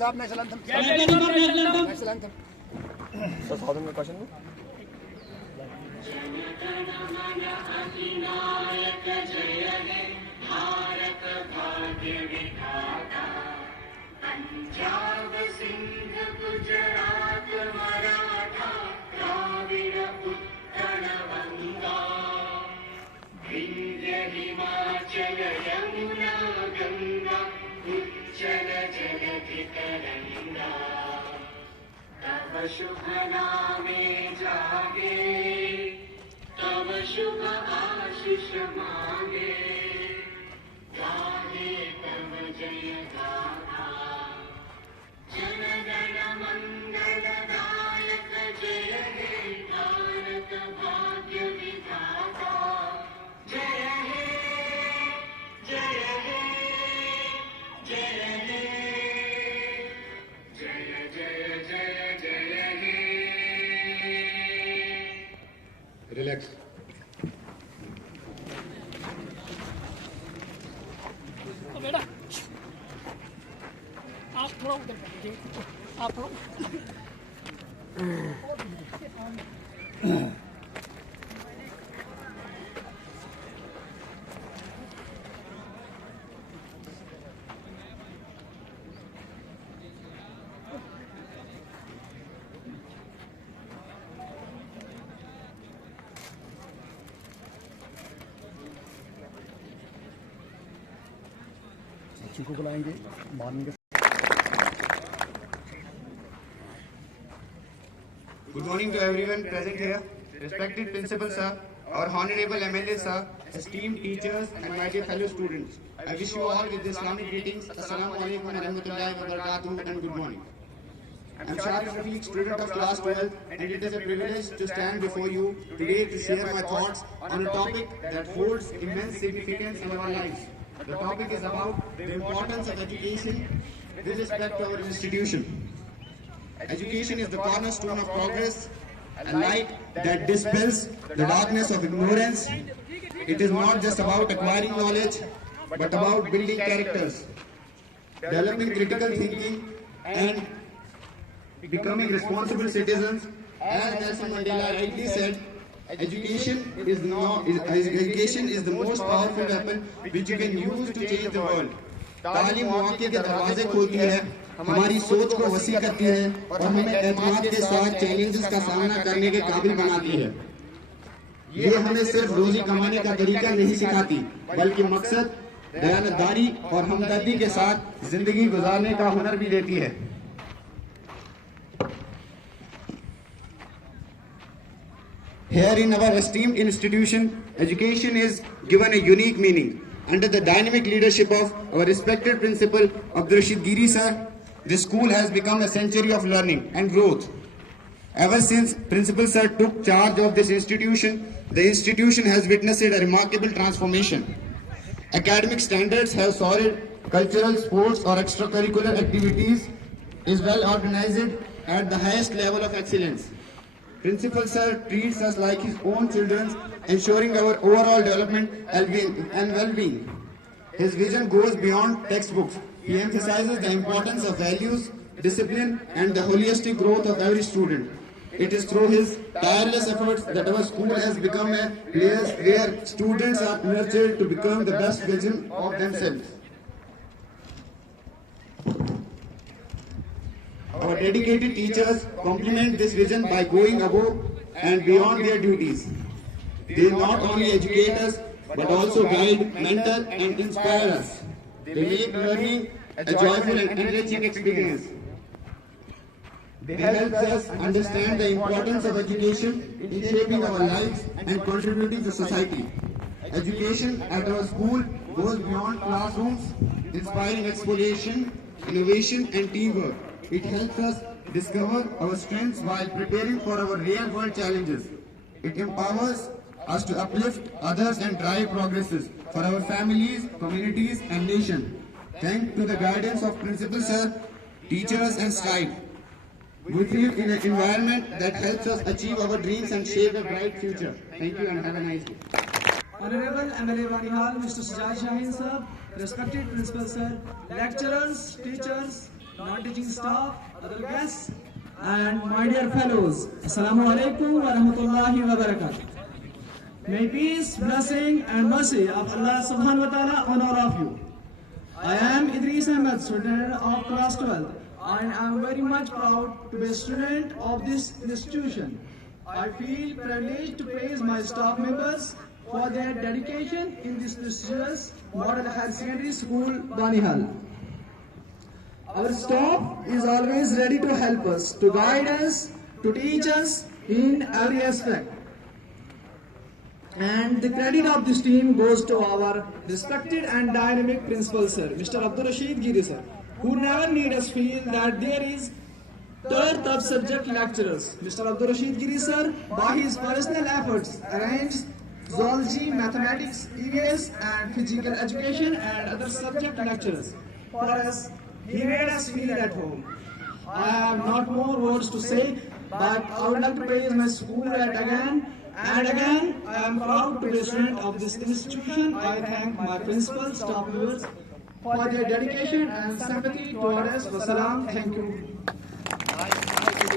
साहब national anthem. National anthem sir south में question में पंजाब सिंध गुजरात मराठा द्राविड़ उत्कल गंगा विंध्य हिमाचल यमुना गंगा उच्चल जलधि तरंगा तव शुभ नामे जागे तव शुभ आशीष मांगे गाहे तव जय गाथा जन गण मंगल दायक जय हे भारत भाग्य विधाता जय हे जय हे जय हे जय जय जय जय हे। रिलैक्स। बेटा आप थोड़ा उधर बैठिए, आप थोड़ा बच्चों को बुलाएंगे morning. Good morning to everyone present here. Respected Principal Sir, our Honorable MLA Sir, esteemed teachers and my dear fellow students. I wish you all with the Islamic greetings. Assalamu alaikum wa rahmatullahi wa barakatuh and good morning. I am Shahid Rafiq, student of class 12, and it is a privilege to stand before you today to share my thoughts on a topic that holds immense significance in our lives. The topic is about the importance of education with respect to our institution. Education is the cornerstone of progress, a light that dispels the darkness of ignorance. It is not just about acquiring knowledge, but about building characters, developing critical thinking, and becoming responsible citizens. As Nelson Mandela rightly said, education is the most powerful weapon which you can use to change the world. तालीम मौके के दरवाजे खोलती है, हमारी सोच को वसी करती है और हमें एतमाद के साथ चैलेंजेस का सामना करने के काबिल बनाती है। ये हमें सिर्फ रोजी कमाने का तरीका नहीं सिखाती, बल्कि मकसद, दयानतदारी और हमदर्दी के साथ जिंदगी गुजारने का हुनर भी देती है। Here in our esteemed institution, education is given a unique meaning. Under the dynamic leadership of our respected principal Abdul Rashid Giri sir, this school has become a sanctuary of learning and growth. Ever since Principal Sir took charge of this institution, the institution has witnessed a remarkable transformation. Academic standards have soared, cultural, sports or extracurricular activities is well organized at the highest level of excellence. Principal Sir treats us like his own children, ensuring our overall development and well-being. His vision goes beyond textbooks. He emphasizes the importance of values, discipline, and the holistic growth of every student. It is through his tireless efforts that our school has become a place where students are nurtured to become the best version of themselves. Our dedicated teachers complement this vision by going above and beyond their duties. They not only educate us, but also guide, mentor, and inspire us. They make learning a joyful and enriching experience. They help us understand the importance of education in shaping our lives and contributing to society. Education at our school goes beyond classrooms, inspiring exploration, innovation, and teamwork. It helps us discover our strengths while preparing for our real-world challenges. It empowers us to uplift others and drive progresses for our families, communities, and nation. Thanks to the guidance of Principal Sir, teachers, and staff, we live in an environment that helps us achieve our dreams and shape a bright future. Thank you and have a nice day. Honorable MLA Banihal, Mr. Sajjad Shaheen sir, respected Principal Sir, lecturers, teachers, non-teaching staff, other guests, and my dear fellows. Assalamu alaikum wa rahmatullahi wa barakatuh. May peace, blessing, and mercy of Allah subhanahu wa ta'ala on all of you. I am Idris Ahmed, student of class 12, and I am very much proud to be a student of this institution. I feel privileged to praise my staff members for their dedication in this prestigious Model Higher Secondary School, Banihal. Our staff is always ready to help us, to guide us, to teach us in every aspect. And the credit of this team goes to our respected and dynamic principal, sir, Mr. Abdul Rashid Giri, sir, who never made us feel that there is dearth of subject lecturers. Mr. Abdul Rashid Giri, sir, by his personal efforts, arranged zoology, mathematics, EVS, and physical education and other subject lecturers for us. He made us feel at home. I have not more words to say, but I would like to praise my school yet again. And again, I am proud to be a student of this institution. I thank my principal, staff members for their dedication and sympathy toward us. Wassalam. Thank you.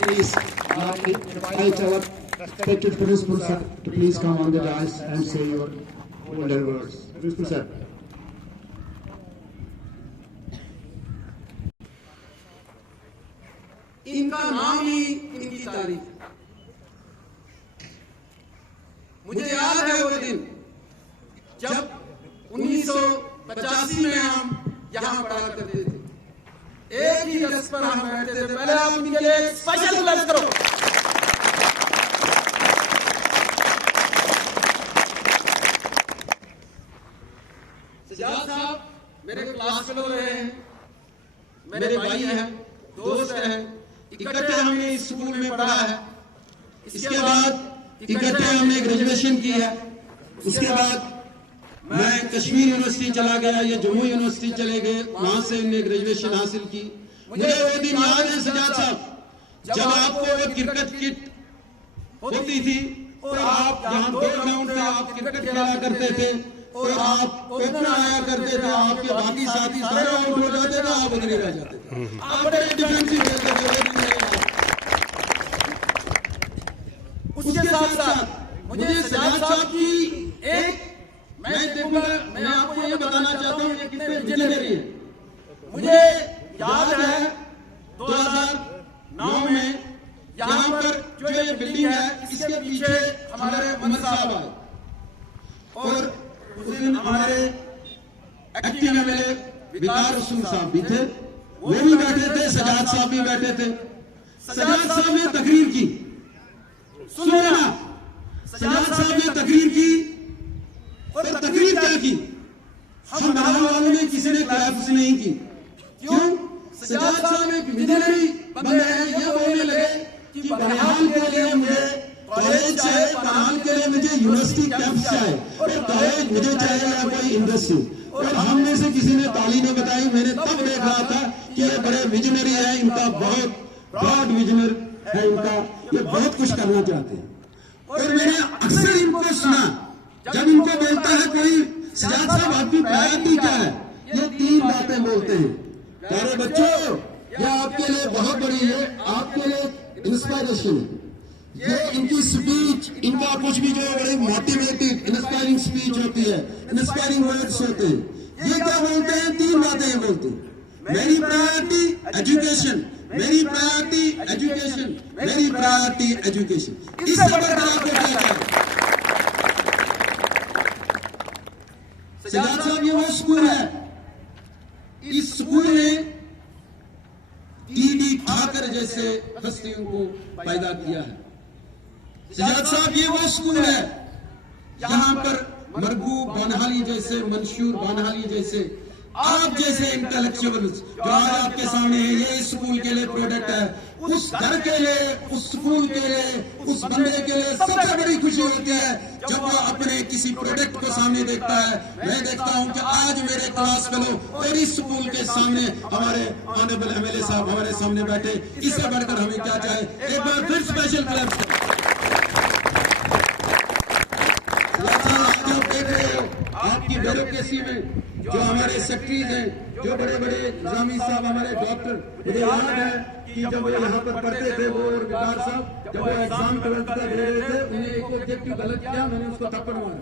Please invite our respected principal sir to please come on the dais and say your golden words. Principal sir. इनका नाम ही इनकी तारीफ। मुझे याद है वो दिन जब 1985 में हम यहाँ पढ़ा करते थे, एक ही डेस्क पर हम बैठते थे। पहले आप उनके लिए स्पेशल क्लास करो। सजाद साहब मेरे क्लास फेलो रहे हैं, मेरे भाई हैं, दोस्त हैं, इकट्ठे हमने इस स्कूल में पढ़ा है। इसके बाद इकट्ठे हमने ग्रेजुएशन की है। उसके बाद मैं कश्मीर यूनिवर्सिटी चला गया, ये जम्मू यूनिवर्सिटी चले गए, वहां से हमने ग्रेजुएशन हासिल की। मुझे वो दिन याद है सजाद साहब, जब आपको वो क्रिकेट किट होती थी और आप यहाँ 2 ग्राउंड पे आप क्रिकेट खेला करते थे और आप ओपन आया करते थे, आपके बाकी साथी सारे आउट हो जाते थे, आप उधर ही रह जाते थे। आप बड़े डिफेंसिव खेलते थे। उसके साथ साथ मुझे सजाद साहब की एक मैं देखूंगा, मैं आपको ये बताना चाहता हूँ ये कितने विजनरी है। मुझे याद है 2009 में यहाँ पर जो ये बिल्डिंग है, इसके पीछे हमारे मन साहब आए और उस दिन हमारे एक्टिव एमएलए विकार रसूल साहब भी थे, वो भी बैठे थे, सजाद साहब भी बैठे थे। सजाद साहब ने तकरीर की, सुनो ना, सजाद साहब ने तकरीर की और तकरीर क्या की, हम बनाने वालों ने किसी ने क्लैप्स नहीं की। क्यों? सजाद साहब एक विजनरी बंदे हैं। ये बोलने लगे कि बनिहाल के लिए मुझे कॉलेज चाहिए, बनिहाल के लिए मुझे यूनिवर्सिटी कैंपस चाहिए और कॉलेज मुझे चाहिए या कोई इंडस्ट्री। और हम में से किसी ने ताली नहीं बताई। मैंने तब देख रहा था कि ये बड़े विजनरी है, इनका बहुत ब्रॉड विजनर है इनका, ये बहुत कुछ करना चाहते हैं। और मैंने अक्सर इनको सुना जब इनको बोलता है कोई, सजाद साहब आपकी प्रायोरिटी क्या है, ये 3 बातें बोलते हैं। प्यारे बच्चों, ये आपके लिए बहुत बड़ी है, आपके लिए इंस्पायरेशन है। ये इनकी स्पीच, इनका कुछ भी जो बड़े मोटिवेटेड इंस्पायरिंग स्पीच होती है, इंस्पायरिंग वर्ड्स होते हैं। ये क्या बोलते हैं? 3 बातें ये बोलते हैं। मेरी प्रायोरिटी एजुकेशन, मेरी प्रायोरिटी एजुकेशन, मेरी प्रायोरिटी एजुकेशन। इससे बढ़कर आपको क्या चाहिए? सजाद साहब ये वो स्कूल है, इस स्कूल ने टीडी ठाकर जैसे हस्तियों को पैदा किया है। सजाद साहब ये वो स्कूल है जहां पर मरगूब बनहाली जैसे, मंशूर बनहाली जैसे, आप जैसे इंटेलेक्चुअल्स जो आज आपके सामने है, ये इस स्कूल के लिए प्रोडक्ट है। उस घर के लिए, उस स्कूल के लिए, उस बंदे के लिए सबसे बड़ी खुशी होती है जब वो अपने किसी प्रोडक्ट को सामने देखता है। मैं देखता हूं कि आज मेरे क्लास फेलो और इस स्कूल के सामने हमारे ऑनरेबल एमएलए साहब हमारे सामने बैठे, इससे बढ़कर हमें क्या चाहिए? एक बार फिर स्पेशल क्लैप। आप देख रहे हो आपकी ब्यूरोक्रेसी में जो हमारे सेक्रेटरीज हैं, जो बड़े बड़े निजामी साहब हमारे डॉक्टर, मुझे याद है कि जब वो यहाँ पर पढ़ते थे, वो और विकार साहब जब वो एग्जाम 12th का दे रहे थे, उन्हें एक ऑब्जेक्टिव गलत किया, मैंने उसको थप्पड़ मारा,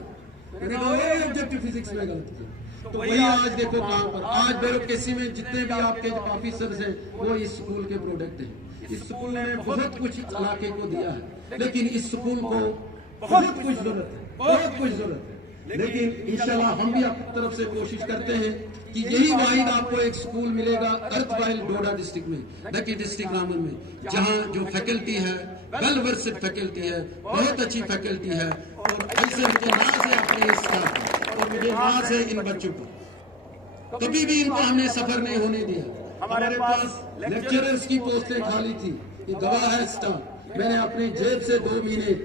मैंने कहा ये ऑब्जेक्टिव फिजिक्स में गलत किया। तो वही आज देखो कहाँ पर, आज ब्यूरोक्रेसी में जितने भी आपके ऑफिसर्स हैं वो इस स्कूल के प्रोडक्ट हैं। इस स्कूल ने बहुत कुछ इलाके को दिया है, लेकिन इस स्कूल को बहुत कुछ जरूरत है, बहुत कुछ जरूरत है। लेकिन इंशाल्लाह हम भी अपनी तरफ से कोशिश करते हैं कि यही वाहिद आपको एक स्कूल मिलेगा अर्थवाइल डोडा डिस्ट्रिक्ट में, न कि डिस्ट्रिक्ट रामन में, जहां जो फैकल्टी है वेल वर्सेड फैकल्टी है, बहुत अच्छी फैकल्टी है। और ऐसे मुझे नाज है अपने स्टाफ और मुझे नाज है इन बच्चों को, कभी भी इनको हमने सफर नहीं होने दिया। हमारे पास लेक्चरर्स की पोस्टें खाली थी, ये गवाह है स्टाफ। मैंने अपनी जेब से 2 महीने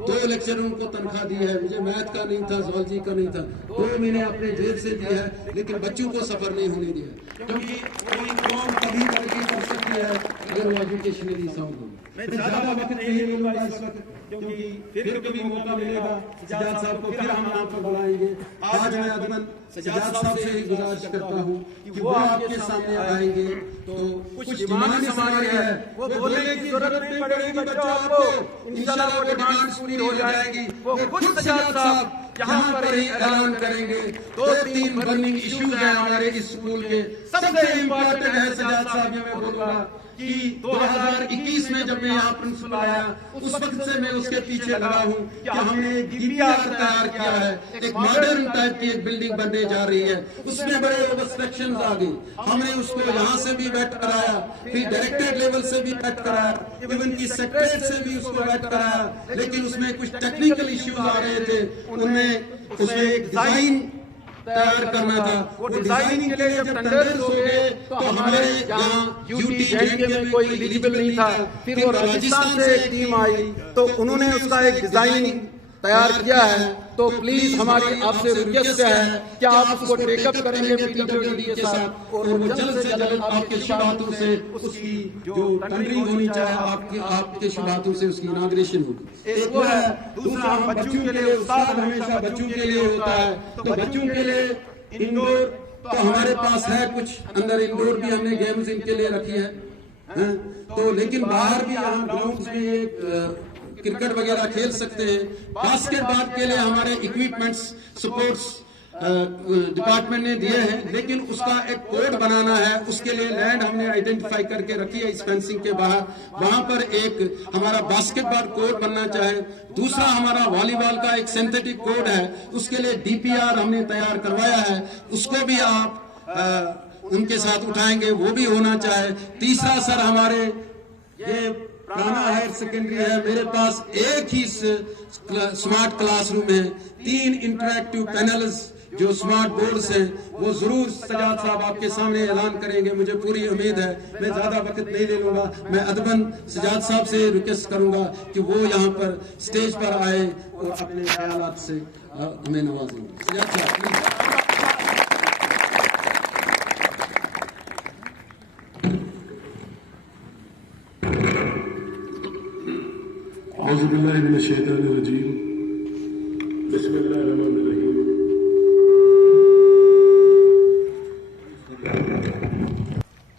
2 लेक्चरों को तनख्वाह दी है, मुझे मैथ का नहीं था, ज़ूलॉजी का नहीं था, 2 महीने अपने जेब से दी है, लेकिन बच्चों को सफर नहीं होने दिया, क्योंकि कोई कौम कभी तरक्की कर सकती है अगर वो एजुकेशनली साउंड हो। मैं ज्यादा वक्त नहीं लूंगा इस वक्त, क्योंकि फिर कभी मौका मिलेगा सजाद साहब को फिर हम यहाँ पर बुलाएंगे। आज मैं अदमन सजाद साहब से ही गुजारिश करता हूँ कि वो आपके सामने आएंगे तो कुछ डिमांड हमारी है, वो बोलने की जरूरत नहीं पड़ेगी बच्चों आपको, इंशाल्लाह वो डिमांड पूरी हो जाएगी। वो खुद सजाद साहब यहाँ पर ही ऐलान करेंगे। 2-3 बर्निंग इश्यूज हैं हमारे इस स्कूल के, सबसे इम्पोर्टेंट है सजाद साहब, ये मैं बोलूंगा कि 2021 में जब मैं यहाँ प्रिंसिपल आया, उस वक्त से मैं उसके पीछे लगा हूँ कि हमने एक DPR तैयार किया है, एक मॉडर्न टाइप की एक बिल्डिंग बनने जा रही है, उसमें बड़े ऑब्स्ट्रक्शंस आ गई, हमने उसको यहाँ से भी वेट कराया, फिर डायरेक्टरेट लेवल से भी वेट कराया, इवन की सेक्रेटरीट से भी उसको वेट कराया, लेकिन उसमें कुछ टेक्निकल इश्यूज आ रहे थे, उसमें एक डिजाइन तैयार करना था। वो डिजाइनिंग के लिए जब टेंडर्स हो गए तो हमारे यहाँ यूटी जेएनके में कोई एलिजिबल नहीं था, फिर वो राजस्थान से एक टीम आई तो उन्होंने उसका एक डिजाइनिंग तैयार किया है। तो प्लीज हमारी आपसे रिक्वेस्ट है कि आप उसको टेकअप करेंगे पीडब्ल्यूडी के साथ और वो जल्द से जल्द आपके शुभ हाथों से उसकी जो टेंडरिंग होनी चाहिए, आपके शुभ हाथों से उसकी इनॉग्रेशन होगी। एक वो है, दूसरा हम बच्चों के लिए, उस्ताद हमेशा बच्चों के लिए होता है, तो बच्चों के लिए इंडोर तो हमारे पास है कुछ, अंदर इंडोर भी हमने गेम्स इनके लिए रखी है, तो लेकिन बाहर भी हम ग्राउंड में एक क्रिकेट वगैरह खेल सकते हैं। बास्केटबॉल के लिए हमारे इक्विपमेंट्स स्पोर्ट्स डिपार्टमेंट ने दिए हैं, लेकिन उसका एक कोड बनाना है, उसके लिए लैंड हमने आइडेंटिफाई करके रखी है इस फेंसिंग के बाहर, वहां पर एक हमारा बास्केटबॉल कोड बनना चाहे। दूसरा हमारा वॉलीबॉल का एक सिंथेटिक कोड है, उसके लिए DPR हमने तैयार करवाया है, उसको भी आप उनके साथ उठाएंगे, वो भी होना चाहे। तीसरा सर हमारे ये पुराना हायर सेकेंडरी है, मेरे पास एक ही स्मार्ट क्लासरूम है, 3 इंटरैक्टिव पैनल्स जो स्मार्ट बोर्ड्स हैं, वो जरूर सजाद साहब आपके सामने ऐलान करेंगे, मुझे पूरी उम्मीद है। मैं ज्यादा वक्त नहीं ले लूंगा, मैं अदबन सजाद साहब से रिक्वेस्ट करूंगा कि वो यहाँ पर स्टेज पर आए और अपने ख्यालात से हमें नवाजेंगे। सजाद साहब प्लीज। औज़ुबिल्लाहिमिनश्शैतानिर्रजीम, बिस्मिल्लाहिर्रहमानिर्रहीम।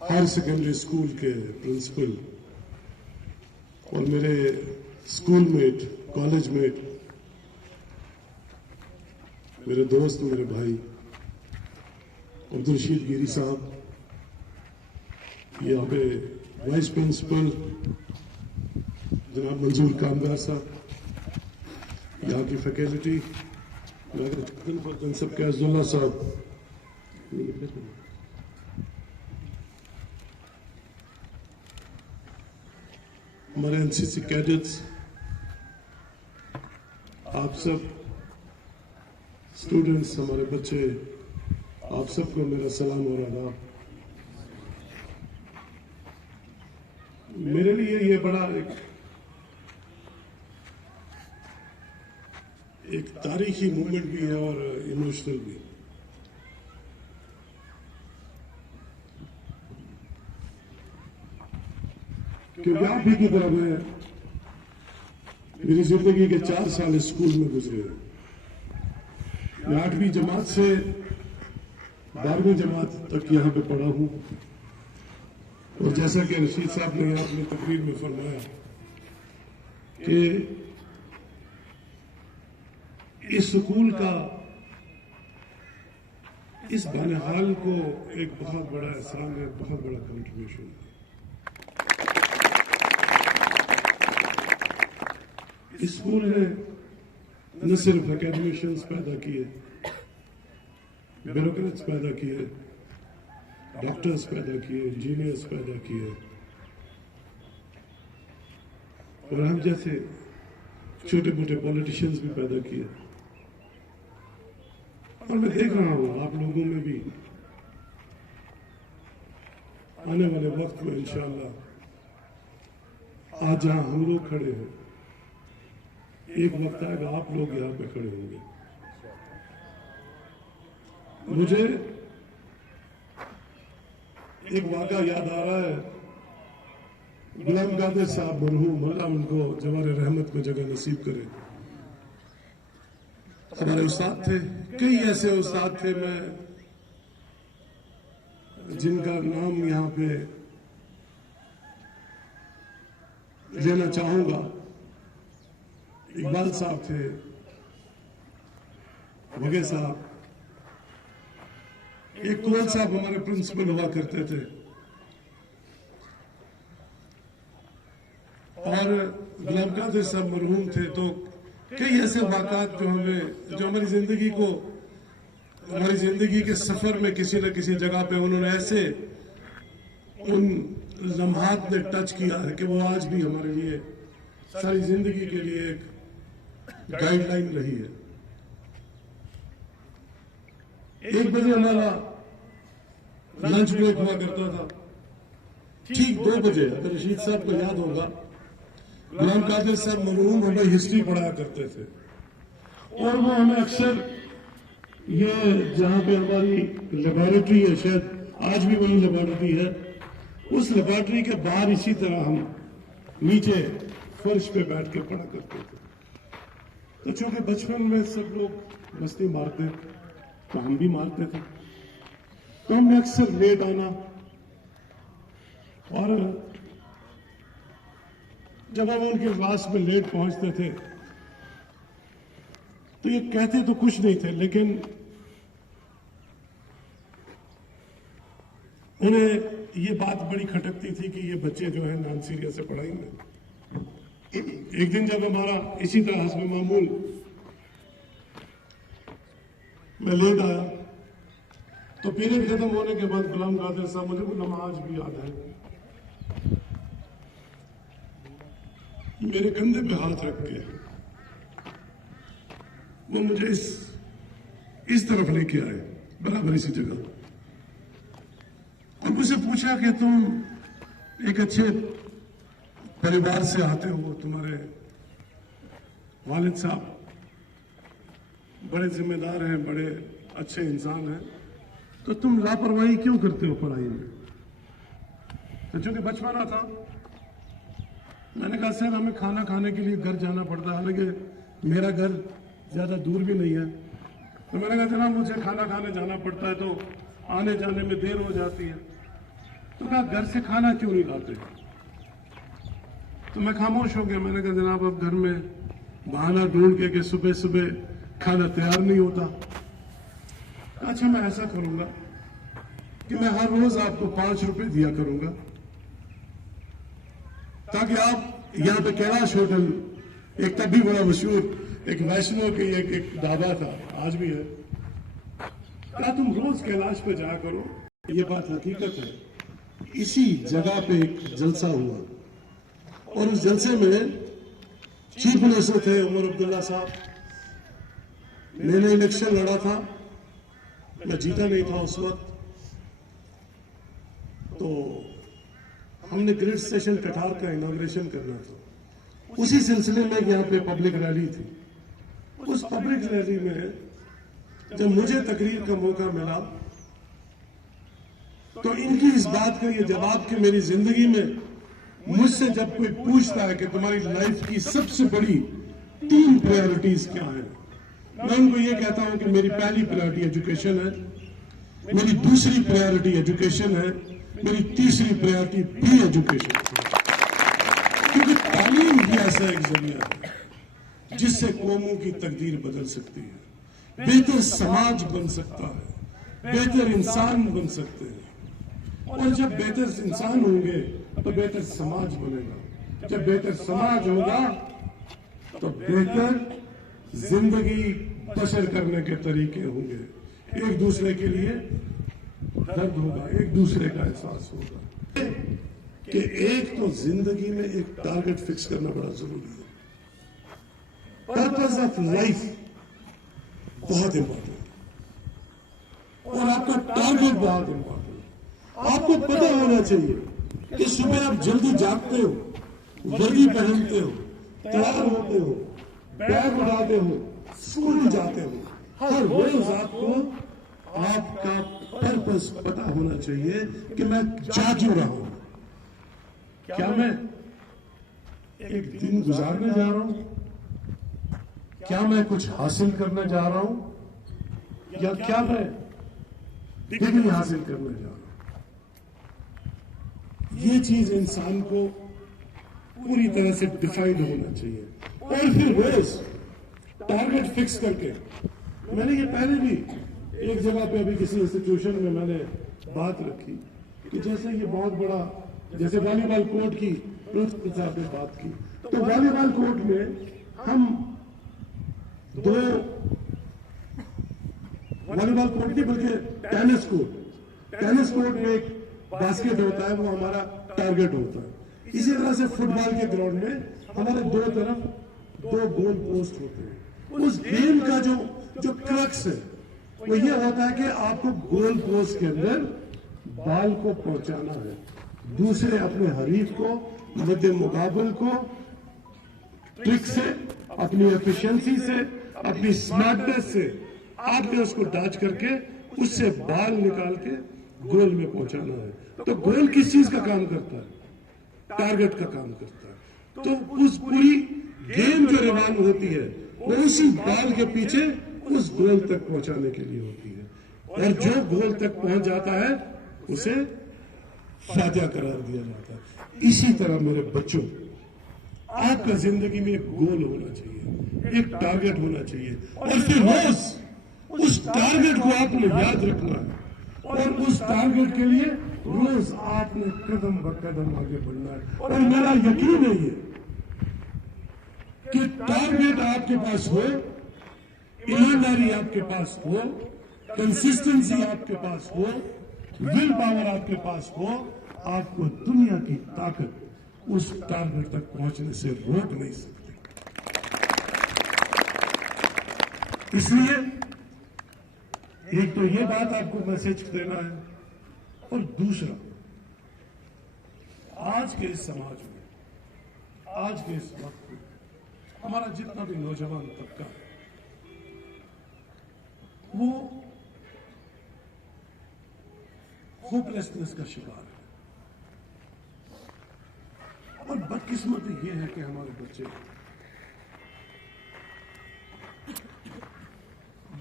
हायर सेकेंडरी स्कूल के प्रिंसिपल और मेरे स्कूल मेट, कॉलेज मेट, मेरे दोस्त, मेरे भाई अब्दुल रशीद गिरी साहब, यहाँ पे वाइस प्रिंसिपल जनाब मंजूर कामदार साहब, यहाँ की फैकल्टी, सबके अब्दुल्ला साहब, हमारे NCC कैडेट्स, आप सब स्टूडेंट्स, हमारे बच्चे, आप सबको मेरा सलाम और आदाब। मेरे लिए ये बड़ा एक तारीखी मूवमेंट भी है और इमोशनल भी। क्योंकि आप भी की तरह मेरी जिंदगी के 4 साल स्कूल में गुजरे। मैं 8वीं जमात से 12वीं जमात तक यहाँ पे पढ़ा हूँ। और जैसा कि रशीद साहब ने अपनी तकरीर में फरमाया कि इस स्कूल का इस बहरहाल को एक बहुत बड़ा एहसान है, बहुत बड़ा कंट्रीब्यूशन है। इस स्कूल ने न सिर्फ एकेडमिशियंस पैदा किए, ब्यूरोक्रेट्स पैदा किए, डॉक्टर्स पैदा किए, इंजीनियर्स पैदा किए, और हम जैसे छोटे मोटे पॉलिटिशियंस भी पैदा किए। और मैं देख रहा हूं आप लोगों में भी आने वाले वक्त में इंशाअल्लाह आज जहां हम लोग खड़े हैं, एक वक्त आएगा आप लोग यहां पे खड़े होंगे। मुझे एक वाक़या याद आ रहा है, गुलाम कादिर साहब मरहूम, अल्लाह उनको जवार रहमत में जगह नसीब करे, हमारे उस्ताद थे। कई ऐसे उस्ताद थे मैं जिनका नाम यहाँ पे लेना चाहूंगा। इकबाल साहब थे, वगे साहब, एक कोल साहब हमारे प्रिंसिपल हुआ करते थे, और गुलाम कादिर साहब मरहूम थे। तो कई ऐसे वाक़ात जो हमारी जिंदगी के सफर में किसी न किसी जगह पे उन्होंने ऐसे उन लम्हात ने टच किया है कि वो आज भी हमारे लिए सारी जिंदगी के लिए एक गाइडलाइन रही है। 1 बजे हमारा लंच ब्रेक हुआ करता था, ठीक 2 बजे, अगर रशीद साहब को याद होगा, गुलाम कादिर साहब मरहूम हमें हिस्ट्री पढ़ाया करते थे, और वो हमें अक्सर ये जहां पे हमारी लेबोरेटरी है, शायद आज भी वही लेबोरेटरी है, उस लेबोरेटरी के बाहर इसी तरह हम नीचे फर्श पे बैठ के पढ़ा करते थे। तो चूंकि बचपन में सब लोग मस्ती मारते तो हम भी मारते थे, तो हमने अक्सर लेट आना, और जब हम उनके क्लास में लेट पहुंचते थे तो ये कहते तो कुछ नहीं थे, लेकिन उन्हें ये बात बड़ी खटकती थी कि ये बच्चे जो है नॉन सीरियस से पढ़ाई में। एक दिन जब हमारा इसी तरह हस्ब मामूल मैं लेट आया, तो पीरियड खत्म होने के बाद गुलाम कादिर साहब, मुझे वो नमाज भी याद है, मेरे कंधे पे हाथ रख के वो मुझे इस तरफ लेके आए, बराबर इसी जगह, और मुझसे पूछा कि तुम एक अच्छे परिवार से आते हो, तुम्हारे वालिद साहब बड़े जिम्मेदार हैं, बड़े अच्छे इंसान हैं, तो तुम लापरवाही क्यों करते हो पढ़ाई में? तो चूंकि बचपना था, मैंने कहा सर हमें खाना खाने के लिए घर जाना पड़ता है, हालांकि मेरा घर ज्यादा दूर भी नहीं है। तो मैंने कहा जनाब मुझे खाना खाने जाना पड़ता है, तो आने जाने में देर हो जाती है। तो कहा घर से खाना क्यों नहीं लाते? तो मैं खामोश हो गया। मैंने कहा जनाब अब घर में बहाना ढूंढ के कि सुबह सुबह खाना तैयार नहीं होता। अच्छा मैं ऐसा करूंगा कि मैं हर रोज आपको 5 रुपए दिया करूंगा, ताकि आप यहाँ पे कैलाश होटल, एक तब भी बड़ा मशहूर एक वैष्णो की एक ढाबा था, आज भी है, क्या तुम रोज कैलाश पे जाया करो। ये बात हकीकत है। इसी जगह पे एक जलसा हुआ, और उस जलसे में चीफ मिनिस्टर थे उमर अब्दुल्ला साहब। मैंने इलेक्शन लड़ा था, मैं जीता नहीं था उस वक्त, तो हमने ग्रिड स्टेशन कठार का इनॉग्रेशन करना था। उसी सिलसिले में यहाँ पे पब्लिक रैली थी। उस पब्लिक रैली में जब मुझे तकरीर का मौका मिला, तो इनकी इस बात का ये जवाब कि मेरी जिंदगी में मुझसे जब कोई पूछता है कि तुम्हारी लाइफ की सबसे बड़ी 3 प्रायोरिटीज क्या है, मैं उनको ये कहता हूं कि मेरी पहली प्रायोरिटी एजुकेशन है, मेरी दूसरी प्रायोरिटी एजुकेशन है, मेरी तीसरी प्रायोरिटी भी एजुकेशन है। क्योंकि तालीम भी ऐसा एक जरिया है जिससे कौमों की तकदीर बदल सकती है, बेहतर समाज बन सकता है, बेहतर इंसान बन सकते हैं। और जब बेहतर इंसान होंगे तो बेहतर समाज बनेगा, जब बेहतर समाज होगा तो बेहतर जिंदगी बसर करने के तरीके होंगे, एक दूसरे के लिए दर्द होगा, एक दूसरे का एहसास होगा। कि एक तो जिंदगी में एक टारगेट फिक्स करना बड़ा जरूरी है। पर्पस ऑफ लाइफ बहुत इंपॉर्टेंट है और आपका टारगेट बहुत इंपॉर्टेंट है। आपको पता होना चाहिए कि सुबह आप जल्दी जागते हो, वर्दी पहनते हो, तैयार होते हो, बैग उठाते हो, स्कूल जाते हो, हर रोज आपको आपका पर्पस पता होना चाहिए कि मैं जा क्यों रहा हूं। क्या मैं एक दिन गुजारने जा रहा हूं, क्या मैं कुछ हासिल करने जा रहा हूं, या क्या मैं डिग्री हासिल करने जा रहा हूं। ये चीज इंसान को पूरी तरह से डिफाइंड होना चाहिए। और फिर रोज टारगेट फिक्स करके, मैंने ये पहले भी एक जगह पे अभी किसी इंस्टीट्यूशन में मैंने बात रखी कि जैसे ये बहुत बड़ा, जैसे वॉलीबॉल कोर्ट की प्रिंसिपल साहब ने बात की, तो वॉलीबॉल कोर्ट में हम दो, वॉलीबॉल कोर्ट नहीं बल्कि टेनिस कोर्ट में एक बास्केट होता है, वो हमारा टारगेट होता है। इसी तरह से फुटबॉल के ग्राउंड में हमारे दो तरफ दो गोल पोस्ट होते हैं। उस गेम का जो क्रक्स है वो ये होता है कि आपको गोल पोस्ट के अंदर बॉल को पहुंचाना है, दूसरे अपने हरीफ को, मध्य मुकाबल को ट्रिक से, अपनी एफिशिएंसी से, अपनी स्मार्टनेस से आपने उसको डॉच करके उससे बॉल निकाल के गोल में पहुंचाना है। तो गोल किस चीज का काम करता है? टारगेट का काम करता है। तो उस पूरी गेम जो रिवान होती है वो उसी बॉल के पीछे उस गोल तक पहुंचाने के लिए होती है, और जो गोल तक पहुंच जाता है उसे फायदा करार दिया जाता है। इसी तरह मेरे बच्चों, आपका जिंदगी में एक गोल होना चाहिए, एक टारगेट होना चाहिए, और फिर रोज उस टारगेट को आपने याद रखना है, और उस टारगेट के लिए रोज आपने कदम ब कदम आगे बढ़ना है। और मेरा यकीन है ये कि टारगेट आपके पास हो, ईमानदारी आपके पास हो, कंसिस्टेंसी आपके पास हो, विल पावर आपके पास हो, आपको दुनिया की ताकत उस टारगेट तक पहुंचने से रोक नहीं सकती। इसलिए एक तो ये बात आपको मैसेज देना है, और दूसरा, आज के इस समाज में, आज के इस वक्त में हमारा जितना भी नौजवान तबका है वो होपलेसनेस का शिकार है। और बदकिस्मती ये है कि हमारे बच्चे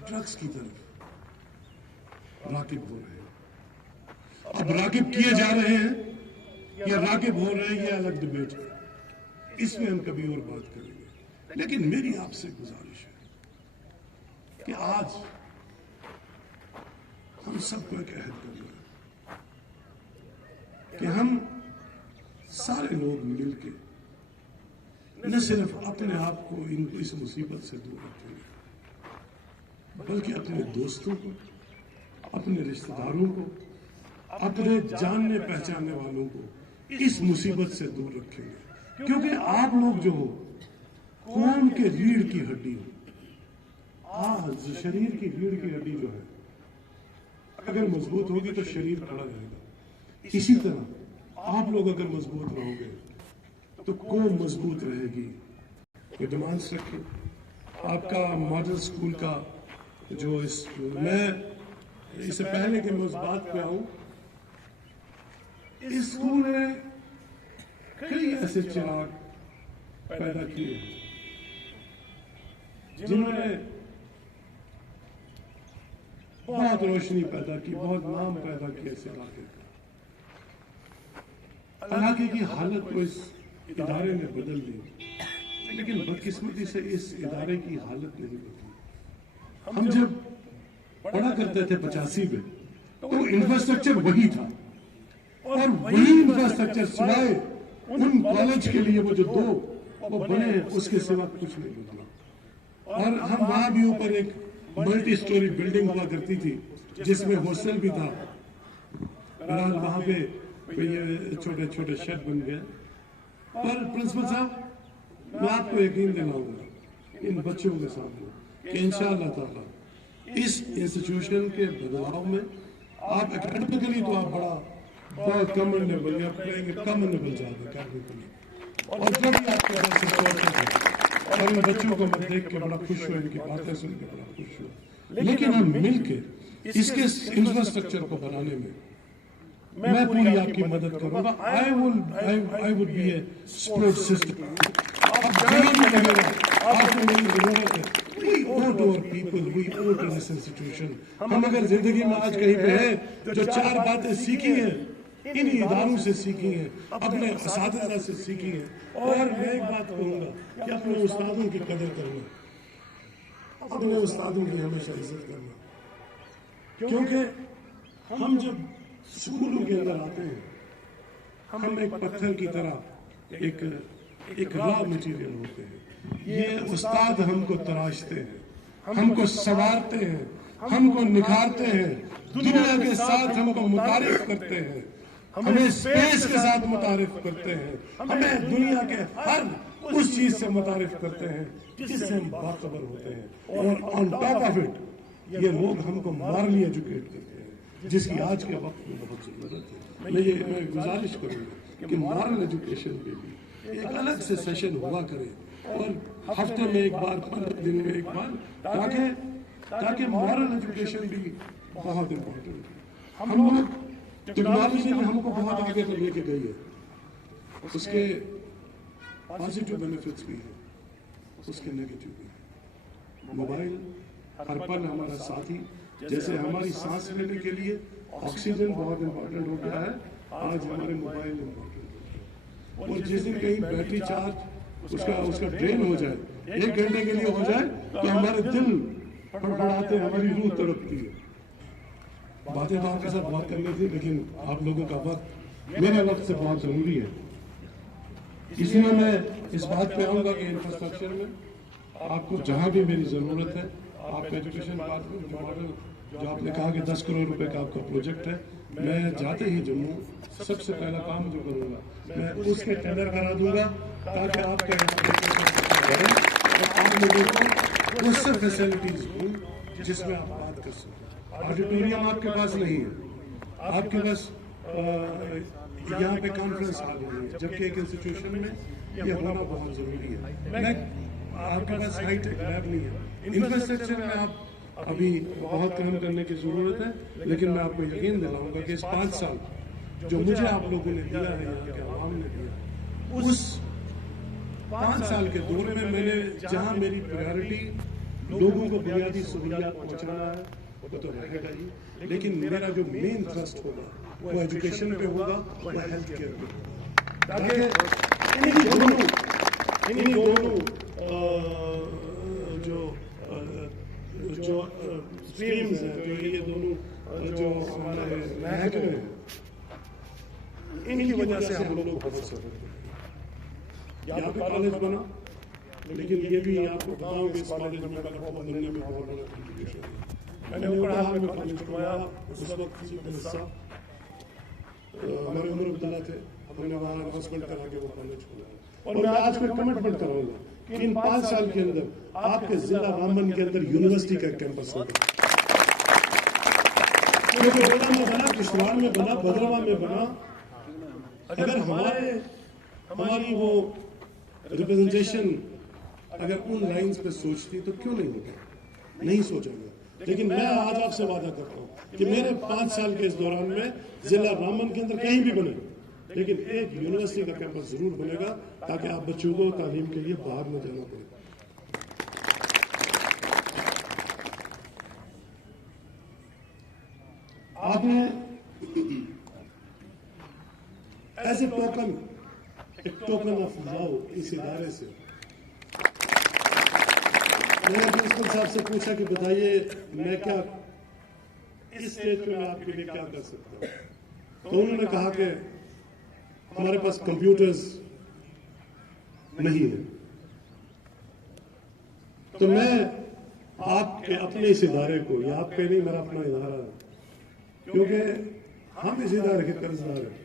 ड्रग्स की तरफ रागिब हो रहे हैं। अब रागिब किए जा रहे हैं या रागिब हो रहे हैं, ये अलग डिबेट है, इसमें हम कभी और बात करेंगे। लेकिन मेरी आपसे गुजारिश है कि आज हम सबको एक अहद करना है कि हम सारे लोग मिलकर न सिर्फ अपने आप को इस मुसीबत से दूर रखेंगे, बल्कि अपने दोस्तों को, अपने रिश्तेदारों को, अपने जानने पहचानने वालों को इस मुसीबत से दूर रखेंगे। क्योंकि आप लोग जो हो, कौम के रीढ़ की हड्डी हो। आज शरीर की रीढ़ की हड्डी जो है अगर मजबूत होगी तो शरीर खड़ा रहेगा। इसी तरह आप लोग अगर मजबूत रहोगे तो कौम मजबूत रहेगी। कोई डिमांड्स रखिए। आपका मॉडल स्कूल का जो मैं इससे पहले कि मैं उस बात पे आऊं, इस स्कूल ने कई ऐसे चिराग पैदा किए जिन्होंने बहुत रोशनी पैदा की, बहुत नाम पैदा किया इस इलाके का। इलाके की हालत को इस इदारे ने बदल दी, लेकिन बदकिस्मती से इस इदारे की हालत नहीं बदली। हम जब पढ़ा करते थे 85 में, तो इंफ्रास्ट्रक्चर वही था, और वही इंफ्रास्ट्रक्चर सिवाय उन कॉलेज के लिए वो जो दो वो बने, उसके सिवा कुछ नहीं बदला। और हम वहां भी ऊपर एक मल्टी स्टोरी बिल्डिंग हुआ करती थी, जिसमें हॉस्टल भी था। बहरहाल वहां पे ये छोटे छोटे शेड बन गए। पर प्रिंसिपल साहब, मैं आपको यकीन दिलाऊंगा इन बच्चों के सामने कि इंशाअल्लाह ताला इस इंस्टीट्यूशन के बदलाव में आप एकेडमिकली तो आप बहुत कमेंडेबल या कमेंडेबल जाते एकेडमिकली, और जब भी आपके पास सपोर्ट है, और इन बच्चों को मैं देख के बड़ा खुश हुआ, इनकी बातें सुन के बड़ा खुश हुआ। लेकिन हम मिलके इसके इंफ्रास्ट्रक्चर को बनाने में मैं पूरी आपकी मदद करूंगा। I would be a support system. अब जहाँ भी लगेगा आपको मेरी जरूरत है। We owe to our people, we owe to this institution। हम अगर जिंदगी में आज कहीं पे है जो 4 बातें सीखी हैं, इन इदारों से सीखी हैं, अपने असातिज़ा से सीखी हैं, और मैं एक बात कहूंगा कि अपने उस्तादों की कदर करना, अपने उस्तादों की हमेशा इज्जत करना, क्योंकि हम जब स्कूलों के अंदर आते हैं, हम एक पत्थर की तरह एक रॉ मटेरियल होते हैं। ये उस्ताद हमको तराशते हैं, हमको संवारते हैं, हमको निखारते हैं, दुनिया के साथ हमको मुतारिफ करते हैं, हमें स्पेस के साथ मुतारिफ करते हैं, हमें दुनिया के हर उस चीज से मुतारिफ करते हैं जिससे हम बाखबर होते हैं। और ऑन टॉप ऑफ इट ये लोग हमको मॉरली एजुकेट करते हैं, जिसकी आज के वक्त में बहुत जरूरत है। मैं गुजारिश करूंगा कि मॉरल एजुकेशन के लिए एक अलग से सेशन हुआ करे, और हफ्ते में एक बार, 15 दिन में एक बार, ताकि मॉरल एजुकेशन भी बहुत इम्पोर्टेंट है। हम लोग टेक्नोलॉजी में हमको बहुत आगे तक लेके गई है, उसके पॉजिटिव बेनिफिट्स भी हैं, उसके नेगेटिव भी हैं। मोबाइल हर पल हमारा साथी, जैसे हमारी सांस लेने के लिए ऑक्सीजन बहुत इम्पोर्टेंट हो गया है, आज हमारे मोबाइल इम्पोर्टेंट हो गया। और जिस दिन कहीं बैटरी चार्ज उसका ड्रेन हो जाए, 1 घंटे के लिए हो जाए, तो हमारे दिल फड़फड़ाते, हमारी रूह तड़पती है। बातें तो आपके साथ बहुत करनी थी, लेकिन आप लोगों का वक्त मेरे वक्त से बहुत जरूरी है। इसलिए मैं इस बात पे आऊंगा कि इंफ्रास्ट्रक्चर में आपको जहां भी मेरी जरूरत है, आपका एजुकेशन डिपार्टमेंट मॉडल जो आपने कहा कि 10 करोड़ रुपए का आपका प्रोजेक्ट है, मैं जाते ही जम्मू सबसे पहला काम जो करूंगा, मैं उसके टेंडर करा दूंगा, ताकि आपका आप लोगों को वो सब फैसिलिटीज हो जिसमें आप बात कर सकें। ऑडिटोरियम आपके पास नहीं है, आपके पास यहाँ पे कॉन्फ्रेंस हॉल नहीं है, जबकि एक इंस्टीट्यूशन में ये होना बहुत जरूरी है। आपके पास हाईटेक लैब नहीं है, इंफ्रास्ट्रक्चर में आप अभी बहुत काम करने की जरूरत है, लेकिन मैं आपको यकीन दिलाऊंगा कि इस 5 साल जो मुझे आप लोगों ने दिया है, यहाँ के आवाम ने दिया, उस 5 साल के दौर में मैंने जहाँ मेरी प्रायोरिटी लोगों को बुनियादी सहूलियात पहुँचाना है वो तो रहेगा ही, लेकिन मेरा जो मेन थ्रस्ट होगा वो एजुकेशन पे होगा, वो हेल्थ केयर पे होगा, ताकि इन्हीं दोनों जो स्ट्रीम्स हैं, जो ये दोनों जो हमारे महकमे हैं, इनकी वजह से हम लोग बहुत सफर हैं। यहाँ पे कॉलेज बना, लेकिन ये भी आपको बताऊं कि इस कॉलेज में बनने में बहुत बड़ा कंट्रीब्यूशन है। मैंने ऊपर हाल में कॉलेज करवाया, उस वक्त हमारे उमर अब्दुल्ला थे, हमने वहाँ इन्वेस्टमेंट करा के वो कॉलेज खोला, और मैं आज कोई कमिटमेंट कराऊंगा कि इन 5 साल के अंदर आपके जिला रामबन के अंदर यूनिवर्सिटी का कैंपस होगा। गोला में बना, किश्तवाड़ में बना, भद्रवा में बना, अगर हमारी वो रिप्रेजेंटेशन अगर उन लाइंस पे सोचती तो क्यों नहीं होता, नहीं सोचेंगे। लेकिन मैं आज आपसे वादा करता हूँ कि मेरे 5 साल के इस दौरान में जिला रामबन के अंदर कहीं भी बने, लेकिन एक यूनिवर्सिटी का कैंपस जरूर बनेगा, ताकि आप बच्चों को तालीम के लिए बाहर न जाना पड़े। आपने एज ए टोकन, एक टोकन ऑफ लव इस इदारे से, मैंने प्रिंसिपल साहब से पूछा कि बताइए मैं क्या इस स्टेज पे मैं आपके लिए क्या कर सकता हूं, तो उन्होंने कहा कि हमारे पास कंप्यूटर्स नहीं है। तो मैं आपके अपने इस इदारे को, या आपके नहीं, मेरा अपना इदारा है, क्योंकि हम इस इदारे के कर्जदार हैं,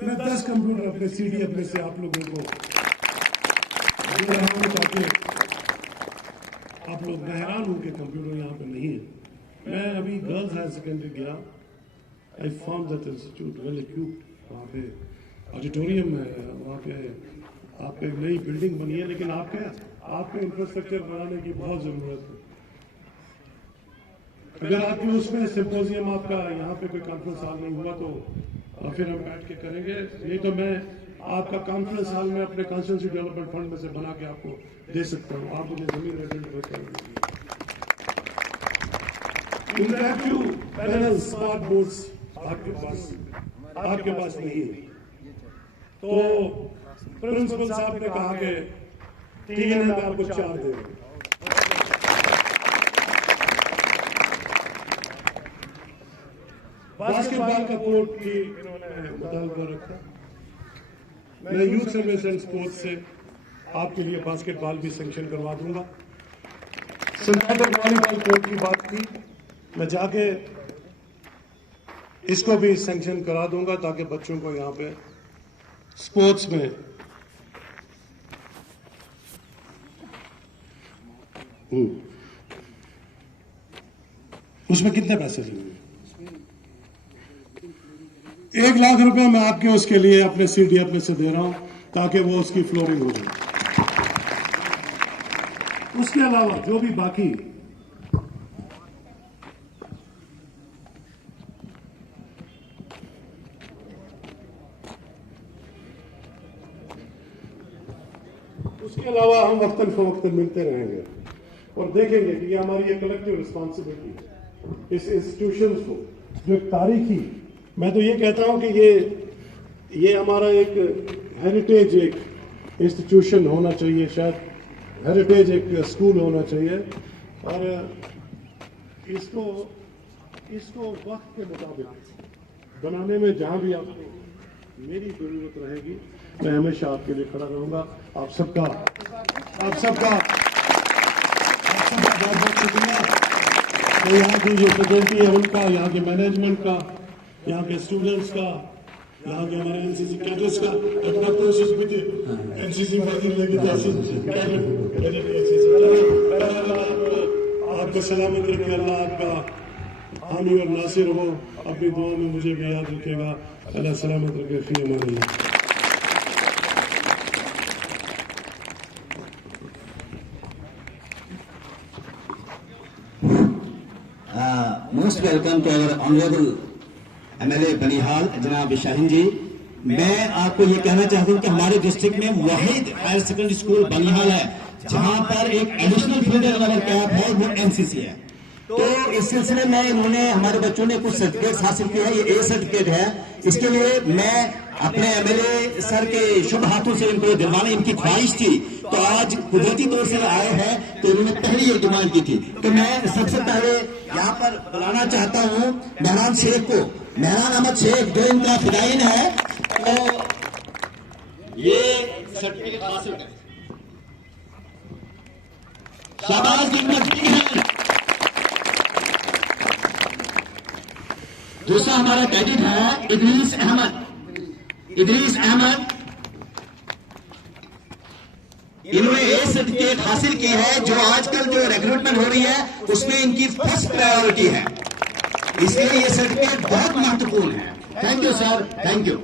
मैं 10 कंप्यूटर अपने CD अपने से आप लोगों को दे रहा हूं ताकि आप लोग हैरान हो के कंप्यूटर यहाँ पे नहीं है। मैं अभी गर्ल्स हायर सेकेंडरी गया, I found that institute well equipped. वहाँ पे ऑडिटोरियम है, वहाँ पे आपको एक नई बिल्डिंग बनी है, लेकिन आपके इंफ्रास्ट्रक्चर बनाने की बहुत जरूरत है। अगर आपके उसमें सिंपोजियम आपका यहाँ पे कोई कॉन्फ्रेंस हॉल नहीं हुआ तो फिर हम बैठ के करेंगे, नहीं तो मैं आपका कॉन्फ्रेंस हॉल में अपने कॉन्स्टिट्यूंसी डेवलपमेंट फंड में से बना के आपको दे सकता हूँ। आप मुझे जमीन आइडेंटिफाई करेंगे। इंटरैक्टिव पैनल स्मार्ट बोर्ड्स आपके पास नहीं है, तो प्रिंसिपल साहब ने कहा कि 3 है, मैं आपको 4 दे रहा हूं। बास्केटबॉल का कोर्ट भी इन्होंने मुतालबा रखा। मैं यूथ सर्विस एंड स्पोर्ट्स से आपके लिए बास्केटबॉल भी सैंक्शन करवा दूंगा। सिंथेटिक वॉलीबॉल कोर्ट की बात थी, मैं जाके इसको भी सैंक्शन करा दूंगा ताकि बच्चों को यहाँ पे स्पोर्ट्स में उसमें कितने पैसे लगेंगे? 1 लाख रुपए मैं आपके उसके लिए अपने CD अपने से दे रहा हूं ताकि वो उसकी फ्लोरिंग हो जाए। उसके अलावा जो भी बाकी हम वक्तन फवक्तन मिलते रहेंगे और देखेंगे कि ये हमारी एक कलेक्टिव रिस्पॉन्सिबिलिटी है इस इंस्टीट्यूशन को, जो एक तारीखी, मैं तो ये कहता हूं कि ये हमारा एक हेरिटेज, एक इंस्टीट्यूशन होना चाहिए, शायद हेरिटेज एक स्कूल होना चाहिए, और इसको वक्त के मुताबिक बनाने में जहां भी आपको मेरी जरूरत रहेगी मैं हमेशा आपके लिए खड़ा रहूंगा। आप सबका बहुत बहुत शुक्रिया। तो यहाँ की जो फैकल्टी है उनका, यहाँ के मैनेजमेंट का, यहाँ के स्टूडेंट्स का, यहाँ के हमारे NCC कैडेट्स का, अपना कोशिश भी थी NCC आपको सलामत रखे, अल्लाह आपका हामी और नासिर हो, अपनी दुआ में मुझे भी याद रखेगा, अल्लाह सलामत रखे। फी अमान। Most welcome to our honourable MLA Banihal जनाब शाहीन जी। मैं आपको ये कहना चाहता हूँ कि हमारे डिस्ट्रिक्ट में वाहिद हायर सेकेंडरी स्कूल बनिहाल है जहाँ पर एक एडिशनल फील्ड लेवल कैंप है, वो NCC है। तो इस सिलसिले में इन्होंने, हमारे बच्चों ने कुछ सर्टिफिकेट हासिल किया है, ये A सर्टिफिकेट है। इसके लिए मैं अपने MLA सर के शुभ हाथों से इनको दिलवाने, इनकी ख्वाहिश थी, तो आज कुदरती तौर से आए हैं, तो इन्होंने पहले ये डिमांड की थी। तो मैं सबसे पहले यहाँ पर बुलाना चाहता हूँ मेहरान शेख को, मेहरान अहमद शेख, जो इनका फिदायीन है। तो ये सर्टिफिकेट हासिल है, शाबाश जी। दूसरा हमारा कैडेट है इदरीस अहमद। इन्होंने A सर्टिफिकेट हासिल की है, जो आजकल जो रिक्रूटमेंट हो रही है उसमें इनकी फर्स्ट प्रायोरिटी है, इसलिए ये सर्टिफिकेट बहुत महत्वपूर्ण है। Thank you sir, thank you.